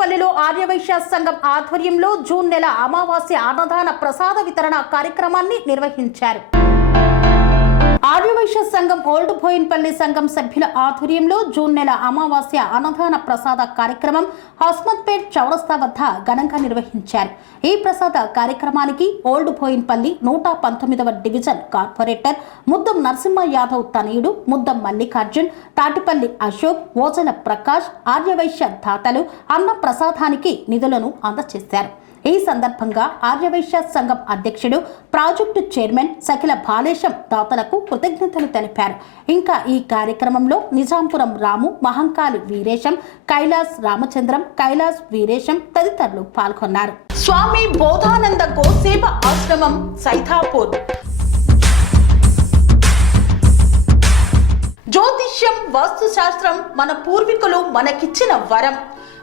బోయిన్పల్లిలో ఆర్యవైశ్య సంఘం ఆధ్వర్యంలో జూన్ నెల అమావాస్య అన్నదాన ప్రసాద వితరణ కార్యక్రమాన్ని నిర్వహించారు. ఆర్యవైశ్య సంఘం ఓల్డ్ బోయిన్పల్లి సంఘం సభ్యుల ఆధ్వర్యంలో జూన్ నెల అమావాస్య అన్నదాన ప్రసాద కార్యక్రమం హస్మత్పేట్ చౌరస్తా వద్ద ఘనంగా నిర్వహించారు. ఈ ప్రసాద కార్యక్రమానికి ఓల్డ్ బోయిన్పల్లి నూట పంతొమ్మిదవ డివిజన్ కార్పొరేటర్ ముద్దం నరసింహ యాదవ్ తనయుడు ముద్దం మల్లికార్జున్ తాటిపల్లి అశోక్ ఓజల ప్రకాష్ ఆర్యవైశ్య దాతలు అన్న ప్రసాదానికి నిధులను అందజేశారు. ఈ సందర్భంగా ఆర్యవైశ్య సంఘం అధ్యక్షుడు ప్రాజెక్టు చైర్మన్ సఖిల బాలేశం దాతలకు కృతజ్ఞతలు తెలిపారు. ఇంకా ఈ కార్యక్రమంలో నిజాంపురం రాము మహంకాళి వీరేశం కైలాస్ రామచంద్రం కైలాస్ వీరేశం తదితరులు పాల్గొన్నారు. స్వామి బోధానంద గోసేవ ఆశ్రమం సైథాపూర్ జ్యోతిష్యం వాస్తుశాస్త్రం మన పూర్వీకులు మనకిచ్చిన వరం.